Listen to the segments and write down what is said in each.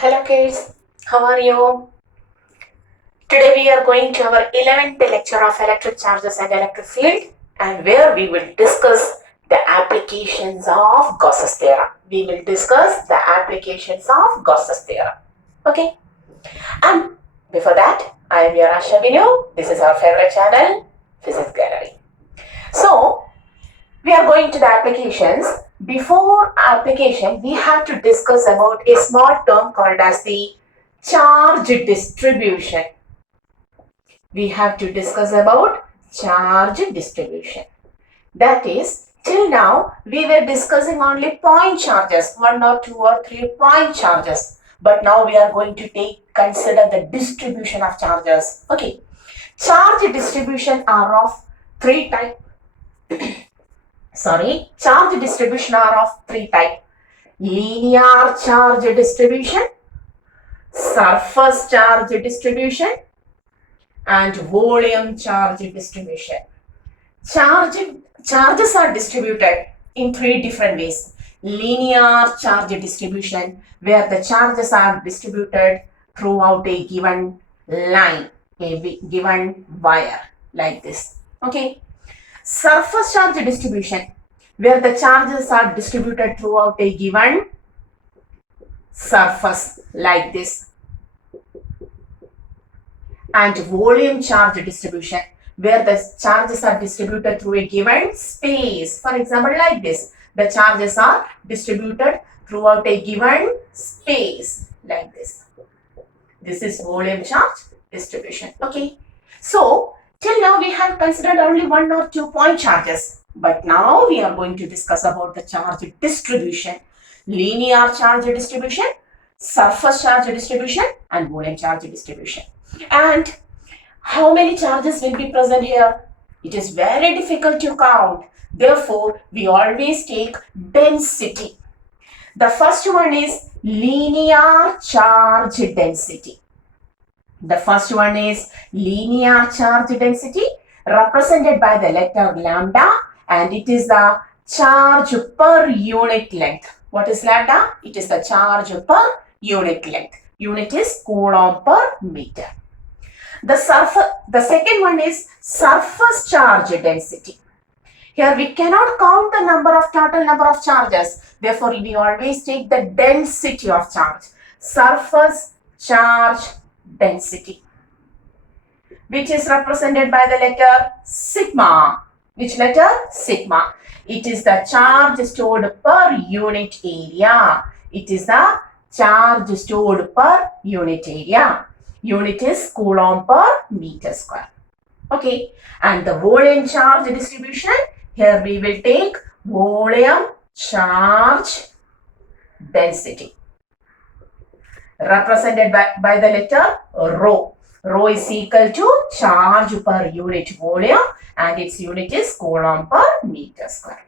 Hello kids, how are you? Today we are going to our 11th lecture of electric charges and electric field, and where we will discuss the applications of Gauss's theorem. We will discuss the applications of Gauss's theorem. Okay, and before that, I am your Asha Binu. This is our favorite channel, Physics Gallery. So, we are going to the applications. Before application, we have to discuss about a small term called as the charge distribution. We have to discuss about charge distribution. That is, till now we were discussing only point charges, 1 or 2 or 3 point charges. But now we are going to consider the distribution of charges. Okay, charge distribution are of three types. Charge distribution are of three types: linear charge distribution, surface charge distribution, and volume charge distribution. Charges are distributed in three different ways. Linear charge distribution, where the charges are distributed throughout a given line, a given wire, like this. Okay. Surface charge distribution, where the charges are distributed throughout a given surface, like this. And volume charge distribution, where the charges are distributed through a given space. For example, like this, the charges are distributed throughout a given space, like this. This is volume charge distribution. Okay. So, till now we have considered only 1 or 2 point charges. But now we are going to discuss about the charge distribution. Linear charge distribution, surface charge distribution, and volume charge distribution. And how many charges will be present here? It is very difficult to count. Therefore, we always take density. The first one is linear charge density. The first one is linear charge density, represented by the letter lambda, and it is the charge per unit length. What is lambda? It is the charge per unit length. Unit is coulomb per meter. The second one is surface charge density. Here we cannot count the total number of charges. Therefore, we always take the density of charge. Surface charge density, which is represented by the letter sigma. Which letter? Sigma. It is the charge stored per unit area. It is the charge stored per unit area. Unit is coulomb per meter square. Okay. And the volume charge distribution, here we will take volume charge density, represented by the letter rho. Rho is equal to charge per unit volume, and its unit is coulomb per meter square.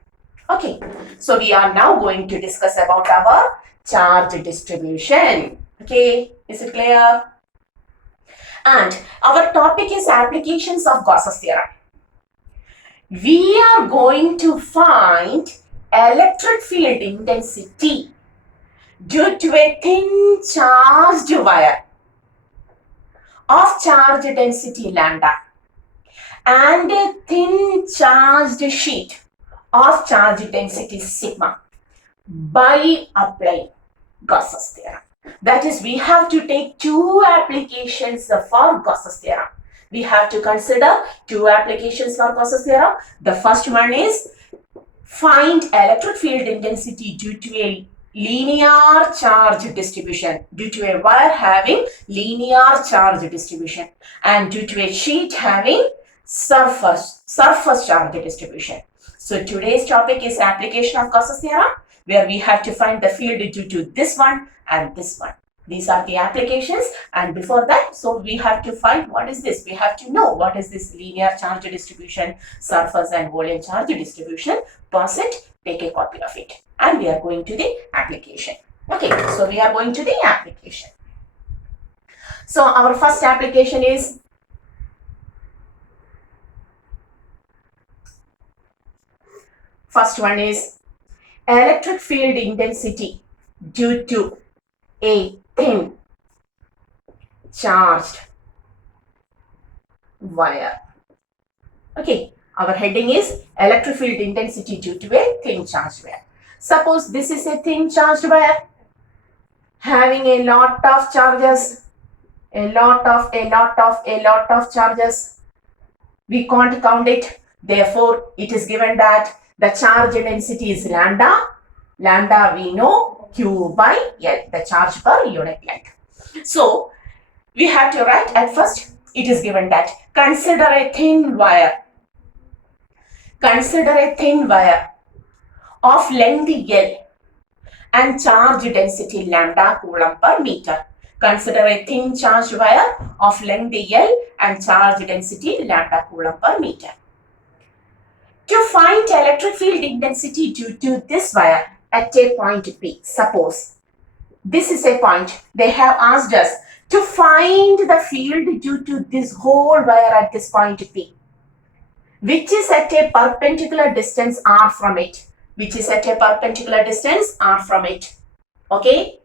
Okay, so we are now going to discuss about our charge distribution. Okay, is it clear? And our topic is applications of Gauss's theorem. We are going to find electric field intensity due to a thin charged wire of charge density lambda and a thin charged sheet of charge density sigma by applying Gauss's theorem. That is, we have to take two applications for Gauss's theorem. We have to consider two applications for Gauss's theorem. The first one is find electric field intensity due to a linear charge distribution, due to a wire having linear charge distribution, and due to a sheet having surface charge distribution. So today's topic is application of Gauss's theorem, where we have to find the field due to this one and this one. These are the applications, and before that, so we have to find what is this. We have to know what is this linear charge distribution, surface and volume charge distribution. Pause it, take a copy of it, and we are going to the application. Okay, so we are going to the application. So our first application is first one is electric field intensity due to a thin charged wire. Okay, our heading is electric field intensity due to a thin charged wire. Suppose this is a thin charged wire having a lot of charges, a lot of charges. We can't count it. Therefore, it is given that the charge density is lambda. Lambda we know Q by L, the charge per unit length. So, we have to write at first, it is given that consider a thin wire. Consider a thin wire of length L and charge density lambda coulomb per meter. Consider a thin charged wire of length L and charge density lambda coulomb per meter. To find electric field intensity due to this wire at a point P, suppose this is a point, they have asked us to find the field due to this whole wire at this point P, which is at a perpendicular distance r from it, which is at a perpendicular distance r from it. Okay,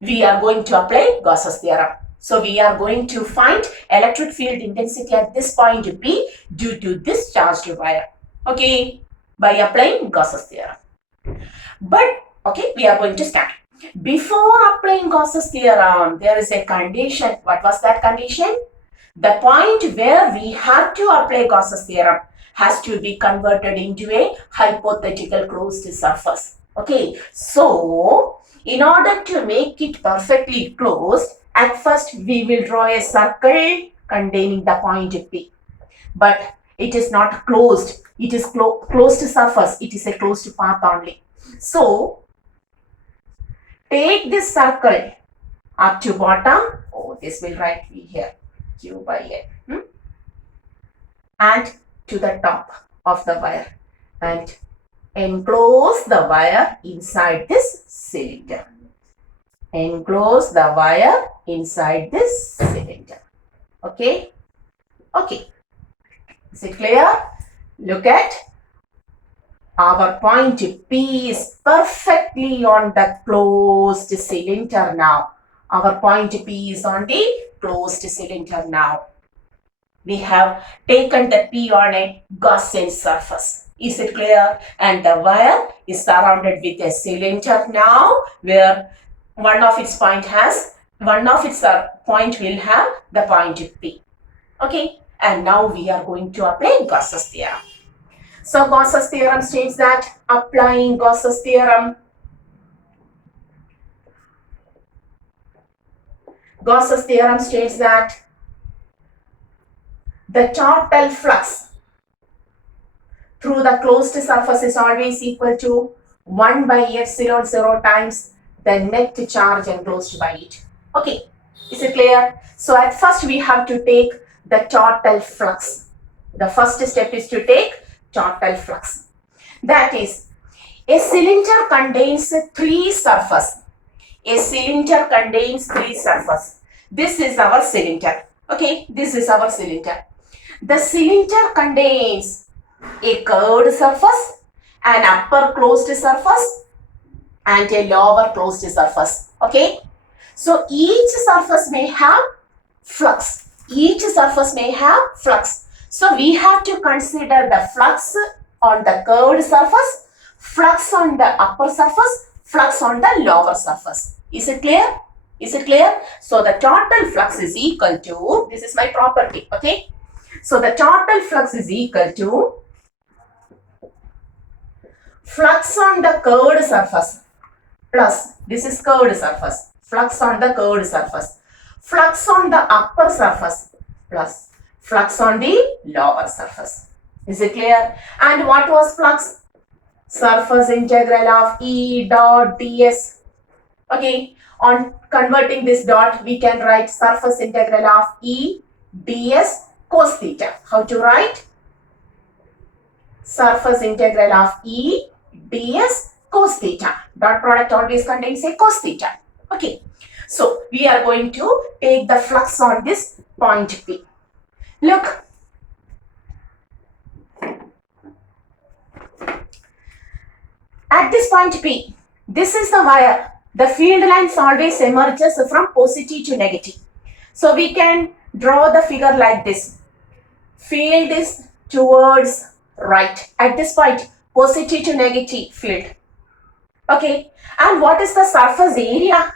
we are going to apply Gauss's theorem. So we are going to find electric field intensity at this point P due to this charged wire. Okay, by applying Gauss's theorem. But okay, we are going to start. Before applying Gauss's theorem, there is a condition. What was that condition? The point where we have to apply Gauss's theorem has to be converted into a hypothetical closed surface. Okay, so in order to make it perfectly closed, at first we will draw a circle containing the point P. But it is not closed. It is closed surface. It is a closed path only. So, take this circle up to bottom. Oh, this will write me here. Q by L. And to the top of the wire. And enclose the wire inside this cylinder. Enclose the wire inside this cylinder. Okay? Okay. Is it clear? Look at our point P is perfectly on the closed cylinder now. Our point P is on the closed cylinder now. We have taken the P on a Gaussian surface. Is it clear? And the wire is surrounded with a cylinder now, where one of its point will have the point P. Okay, and now we are going to apply Gauss's theorem. So Gauss's theorem states that applying Gauss's theorem, states that the total flux through the closed surface is always equal to 1 by epsilon 0 times the net charge enclosed by it. Okay, is it clear? So at first we have to take the total flux. The first step is to take total flux. That is, a cylinder contains 3 surfaces. A cylinder contains 3 surfaces. This is our cylinder. Okay, this is our cylinder. The cylinder contains a curved surface, an upper closed surface, and a lower closed surface. Okay, so each surface may have flux. Each surface may have flux. So we have to consider the flux on the curved surface, flux on the upper surface, flux on the lower surface. Is it clear? Is it clear? So the total flux is equal to, this is my property, okay? So the total flux is equal to flux on the curved surface plus, this is curved surface, flux on the curved surface, flux on the upper surface plus flux on the lower surface. Is it clear? And what was flux? Surface integral of E dot ds. Okay, on converting this dot, we can write surface integral of E ds cos theta. How to write? Surface integral of E ds cos theta. Dot product always contains a cos theta. Okay, so we are going to take the flux on this point P. Look, at this point P, this is the wire. the field lines always emerges from positive to negative. So we can draw the figure like this. Field is towards right. At this point, positive to negative field. Okay. And what is the surface area?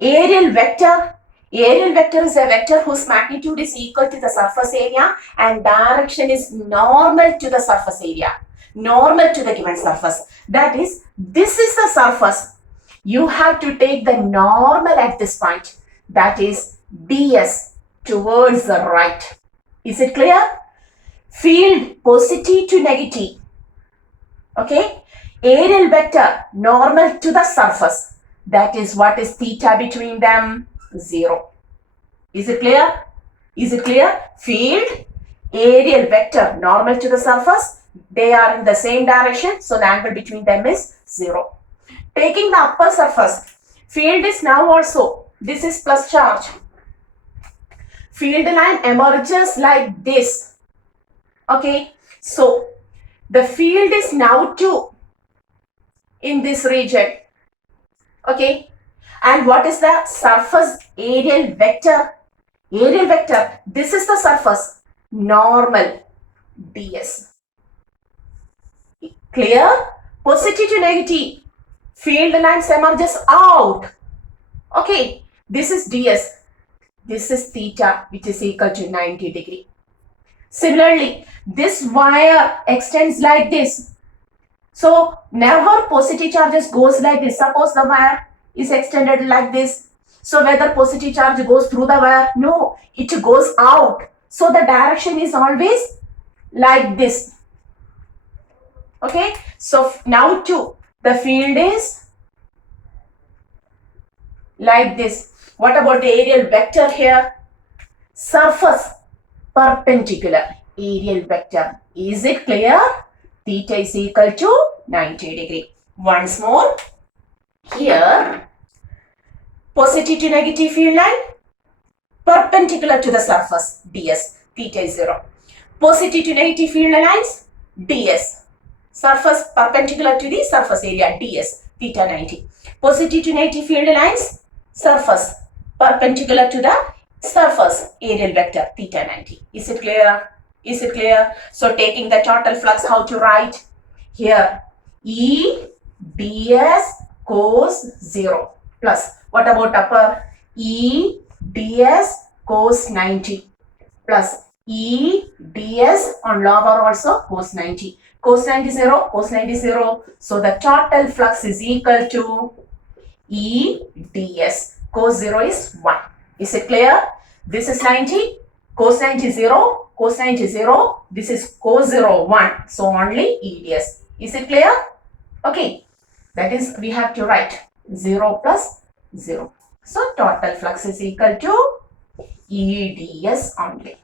Aerial vector. Aerial vector is a vector whose magnitude is equal to the surface area and direction is normal to the surface area. Normal to the given surface. That is, this is the surface. You have to take the normal at this point. That is ds towards the right. Is it clear? Field positive to negative. Okay. Aerial vector normal to the surface. That is, what is theta between them? 0. Is it clear? Is it clear? Field, aerial vector normal to the surface. They are in the same direction. So the angle between them is 0. Taking the upper surface. Field is now also. This is plus charge. Field line emerges like this. Okay. So the field is now too in this region. Okay. And what is the surface aerial vector? Aerial vector, this is the surface. Normal ds. Clear? Positive to negative. Field lines emerges out. Okay. This is ds. This is theta, which is equal to 90 degree. Similarly, this wire extends like this. So never positive charges goes like this. Suppose the wire is extended like this. So whether positive charge goes through the wire? No, it goes out. So the direction is always like this. Okay. So now too, the field is like this. What about the aerial vector here? Surface perpendicular aerial vector. Is it clear? Theta is equal to 90 degree. Once more, here, positive to negative field line, perpendicular to the surface, ds, theta is 0. Positive to negative field lines, ds, surface perpendicular to the surface area, ds, theta 90. Positive to negative field lines, surface perpendicular to the surface aerial vector, theta 90. Is it clear? Is it clear? So taking the total flux, how to write? Here, E ds cos 0 plus, what about upper? E ds cos 90 plus E ds on lower also cos 90. Cos 90 0, cos 90 0. So the total flux is equal to E ds. Cos 0 is 1. Is it clear? This is 90, cos 90 0, cos 90 0. This is cos 0 1. So only E ds. Is it clear? Okay. That is, we have to write 0 plus 0. So total flux is equal to E ds only.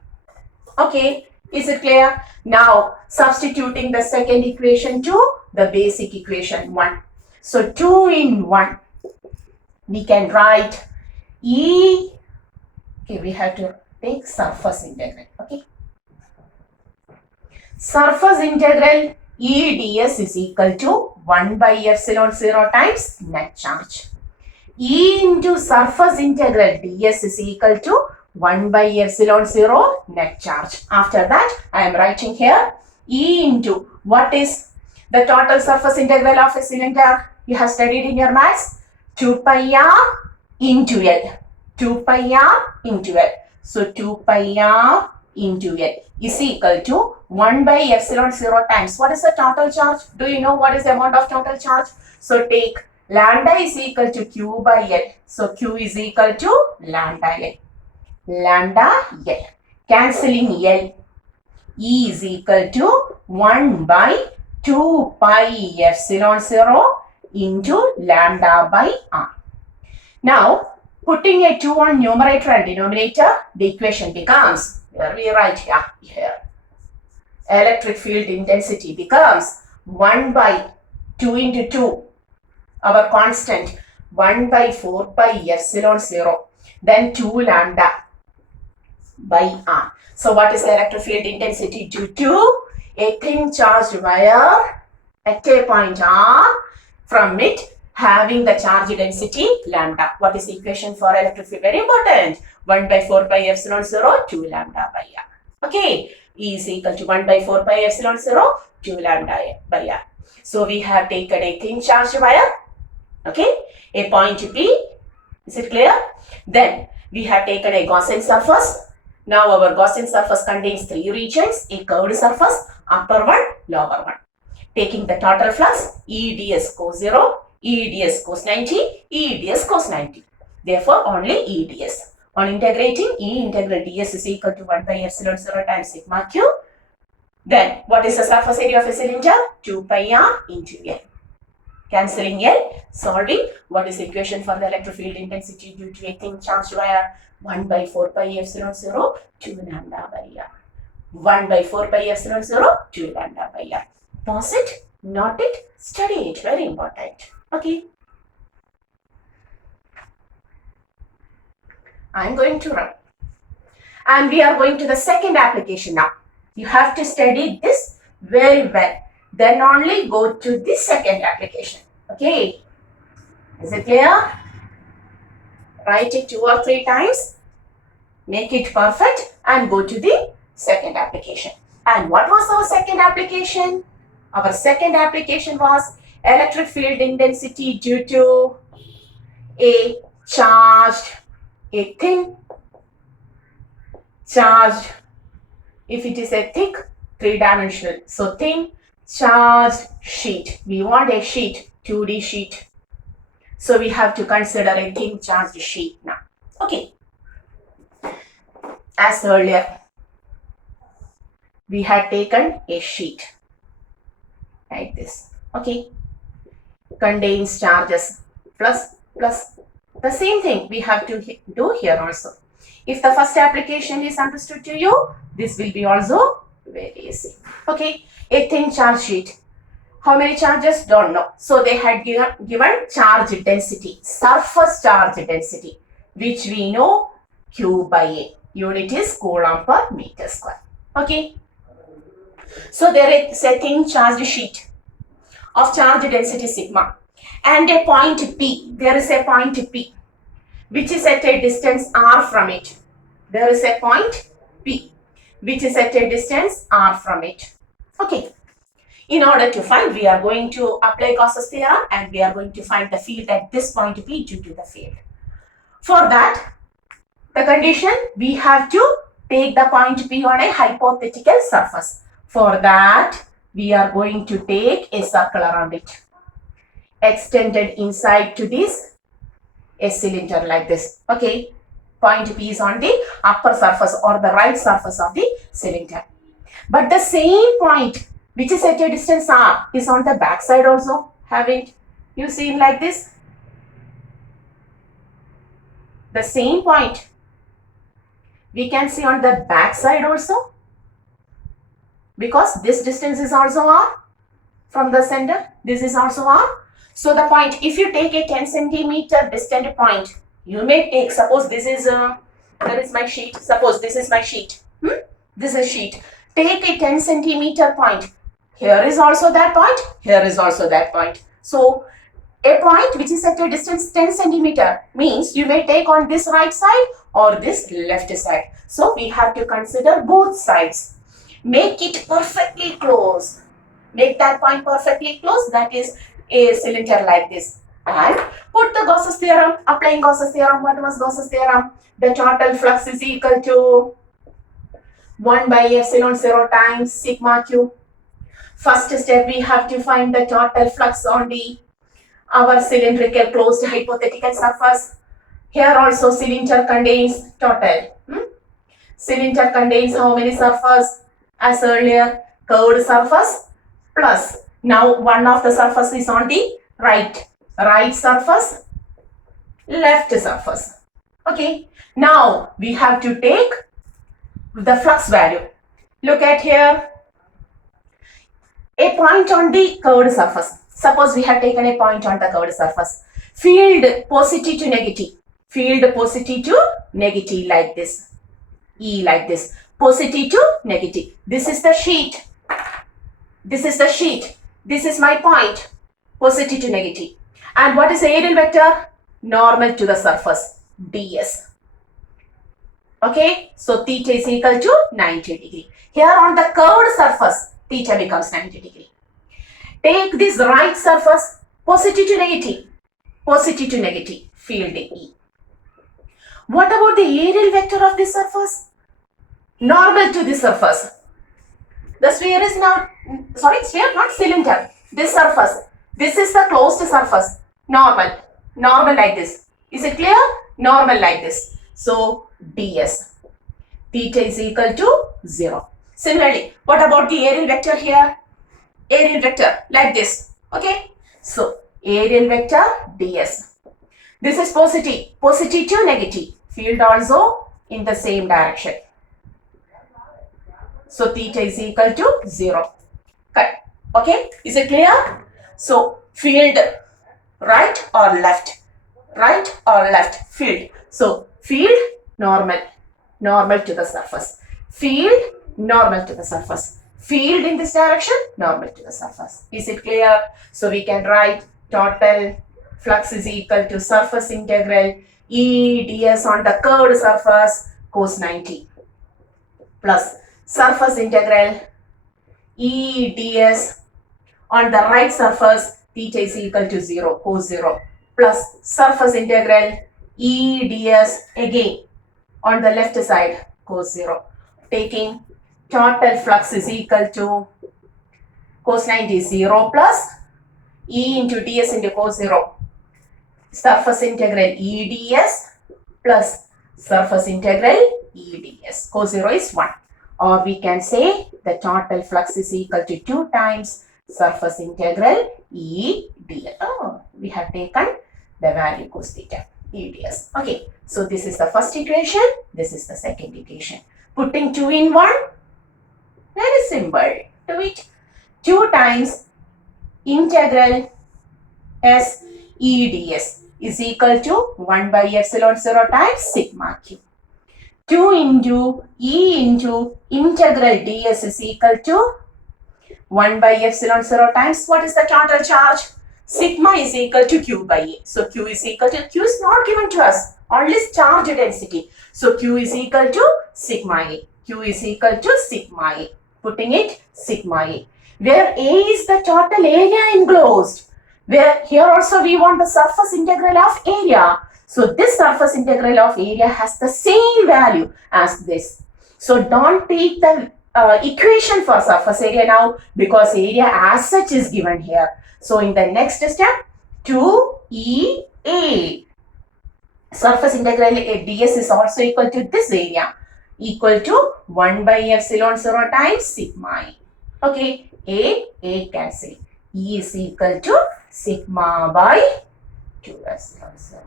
Okay. Is it clear? Now substituting the second equation to the basic equation 1. So 2 in 1. We can write E. Okay, we have to take surface integral. Okay. Surface integral E ds is equal to 1 by epsilon 0 times net charge. E into surface integral ds is equal to 1 by epsilon 0 net charge. After that, I am writing here E into what is the total surface integral of a cylinder? You have studied in your maths. 2 pi r into L. 2 pi r into L. So 2 pi r into L is equal to 1 by epsilon 0 times. What is the total charge? Do you know what is the amount of total charge? So take lambda is equal to Q by L. So Q is equal to lambda L. Lambda L. Cancelling L. E is equal to 1 by 2 pi epsilon 0 into lambda by r. Now, putting a 2 on numerator and denominator, the equation becomes, where we write here, electric field intensity becomes 1 by 2 into 2, our constant, 1 by 4 pi epsilon 0, then 2 lambda by r. So what is the electric field intensity due to? A thin charged wire at a point r, from it having the charge density lambda. What is the equation for electric field? Very important. 1 by 4 pi epsilon 0 2 lambda by r. Okay, E is equal to 1 by 4 pi epsilon 0 2 lambda by r. So we have taken a thin charged wire. Okay, a point P. Is it clear? Then we have taken a Gaussian surface. Now our Gaussian surface contains three regions, a curved surface, upper one, lower one. Taking the total flux, E ds cos 0, E ds cos 90, E ds cos 90. Therefore, only E ds. On integrating, E integral ds is equal to 1 by epsilon 0 times sigma q. Then, what is the surface area of a cylinder? 2 pi r into L. Cancelling L, solving, what is the equation for the electric field intensity due to a thin charged wire? 1 by 4 pi epsilon 0, 2 lambda by r. 1 by 4 pi epsilon 0, 2 lambda by r. Pause it, note it, study it, very important. Okay. I am going to run. And we are going to the second application now. You have to study this very well. Then only go to the second application. Okay. Is it clear? Write it 2 or 3 times. Make it perfect and go to the second application. And what was our second application? Our second application was electric field intensity due to a thin charged, if it is a thick 3-dimensional, so thin charged sheet. We want a sheet, 2D sheet. So we have to consider a thin charged sheet now. Okay. As earlier, we had taken a sheet like this. Okay. Contains charges plus. The same thing we have to do here also. If the first application is understood to you, this will be also very easy. Okay. A thin charge sheet. How many charges? Don't know. So they had given charge density, surface charge density, which we know Q by A. Unit is coulomb per meter square. Okay. So there is a thin charged sheet of charge density sigma and a point P. There is a point P which is at a distance r from it. There is a point P which is at a distance r from it. Okay. In order to find, we are going to apply Gauss's theorem and we are going to find the field at this point P due to the field. For that, the condition, we have to take the point P on a hypothetical surface. For that, we are going to take a circle around it. Extended inside to this, a cylinder like this. Okay. Point P is on the upper surface or the right surface of the cylinder. But the same point which is at a distance r is on the back side also. Haven't you seen like this? The same point we can see on the back side also, because this distance is also r from the center. This is also r. So the point, if you take a 10 centimeter distant point, you may take, suppose this is there is my sheet. Suppose this is my sheet. This is sheet. Take a 10 centimeter point. Here is also that point. Here is also that point. So a point which is at a distance 10 centimeter means you may take on this right side or this left side. So we have to consider both sides. Make it perfectly close. Make that point perfectly close. That is a cylinder like this. And put the Gauss's theorem. Applying Gauss's theorem. What was Gauss's theorem? The total flux is equal to 1 by epsilon 0 times sigma q. First step, we have to find the total flux on our cylindrical closed hypothetical surface. Here also cylinder contains total. Cylinder contains how many surface? As earlier, curved surface plus. Now one of the surface is on the right surface, left surface. Okay. Now we have to take the flux value. Look at here. A point on the curved surface. Suppose we have taken a point on the curved surface. Field positive to negative. Field positive to negative like this. E like this. Positive to negative. This is the sheet. This is the sheet. This is my point. Positive to negative. And what is the area vector? Normal to the surface, ds. Okay, so theta is equal to 90 degree. Here on the curved surface, theta becomes 90 degree. Take this right surface, positive to negative, field E. What about the aerial vector of this surface? Normal to this surface. The sphere is now, sphere, not cylinder. This surface. This is the closed surface. Normal like this. Is it clear? Normal like this. So, ds. Theta is equal to 0. Similarly, what about the aerial vector here? Aerial vector like this. Okay. So, aerial vector ds. This is positive to negative. Field also in the same direction. So, theta is equal to 0. Okay. Is it clear? So, field right or left? Right or left? Field. So, field normal to the surface. Field normal to the surface. Field in this direction, normal to the surface. Is it clear? So, we can write total flux is equal to surface integral E ds on the curved surface cos 90 plus surface integral E ds on the right surface theta is equal to 0 cos 0 plus surface integral E ds again on the left side cos 0, taking total flux is equal to cos 90 0 plus E into ds into cos 0, surface integral E ds plus surface integral E ds. Cos 0 is 1. Or we can say the total flux is equal to 2 times surface integral E ds. Oh, we have taken the value cos theta E ds. Okay, so this is the first equation. This is the second equation. Putting 2 in 1. Very simple. Do it. 2 times integral S E ds is equal to 1 by epsilon 0 times sigma q. 2 into E into integral ds is equal to 1 by epsilon 0 times, what is the total charge? Sigma is equal to q by a. So q is equal to, q is not given to us, only charge density. So q is equal to sigma a. Q is equal to sigma a. Putting it sigma a. Where a is the total area enclosed. Where here also we want the surface integral of area. So this surface integral of area has the same value as this. So don't take the equation for surface area now, because area as such is given here. So in the next step, 2EA. Surface integral ds is also equal to this area, equal to 1 by epsilon 0 times sigma a. Okay, a cancel. E is equal to sigma by 2 epsilon 0.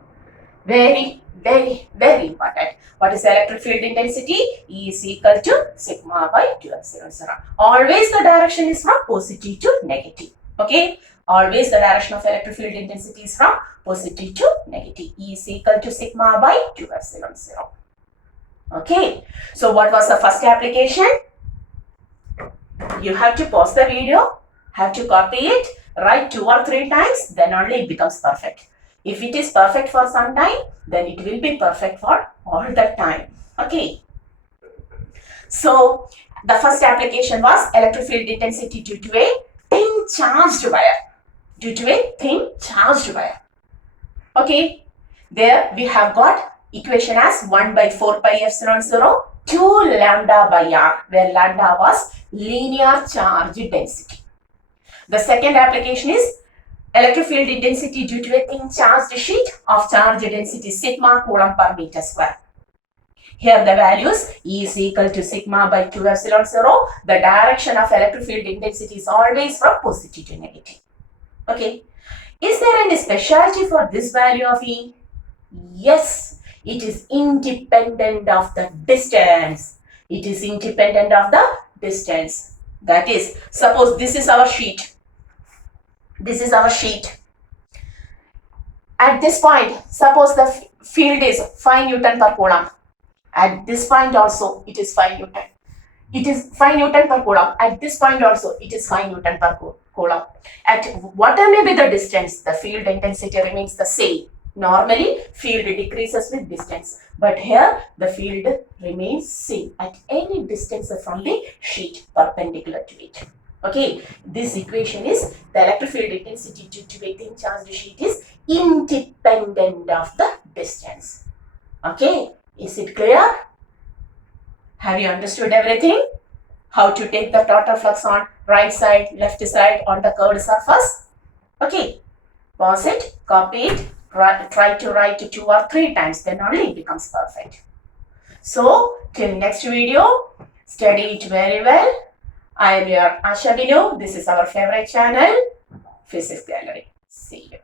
Very important. What is electric field intensity? E is equal to sigma by 2 epsilon 0. Always the direction is from positive to negative. Okay, always the direction of electric field intensity is from positive to negative. E is equal to sigma by 2 epsilon 0. Okay, so what was the first application? You have to pause the video, have to copy it, write 2 or 3 times, then only it becomes perfect. If it is perfect for some time, then it will be perfect for all the time. Okay. So, the first application was electric field intensity due to a thin charged wire. Due to a thin charged wire. Okay. There we have got equation as 1 by 4 pi epsilon 0 to lambda by r, where lambda was linear charge density. The second application is electric field intensity due to a thin charged sheet of charge density sigma coulomb per meter square. Here the values E is equal to sigma by 2 epsilon 0. The direction of electric field intensity is always from positive to negative. Okay. Is there any specialty for this value of E? Yes. It is independent of the distance. It is independent of the distance. That is, suppose this is our sheet. This is our sheet. At this point, suppose the field is 5 Newton per coulomb. At this point also, it is 5 Newton. It is 5 Newton per coulomb. At this point also, it is 5 Newton per Coulomb. At whatever may be the distance, the field intensity remains the same. Normally, field decreases with distance, but here the field remains same at any distance from the sheet perpendicular to it. Okay, this equation is the electric field intensity due to a thin charged sheet is independent of the distance. Okay, is it clear? Have you understood everything? How to take the total flux on right side, left side on the curved surface? Okay, pause it, copy it, try to write it 2 or 3 times, then only it becomes perfect. So, till next video, study it very well. I am your Asha Binu. This is our favorite channel, Physics Gallery. See you.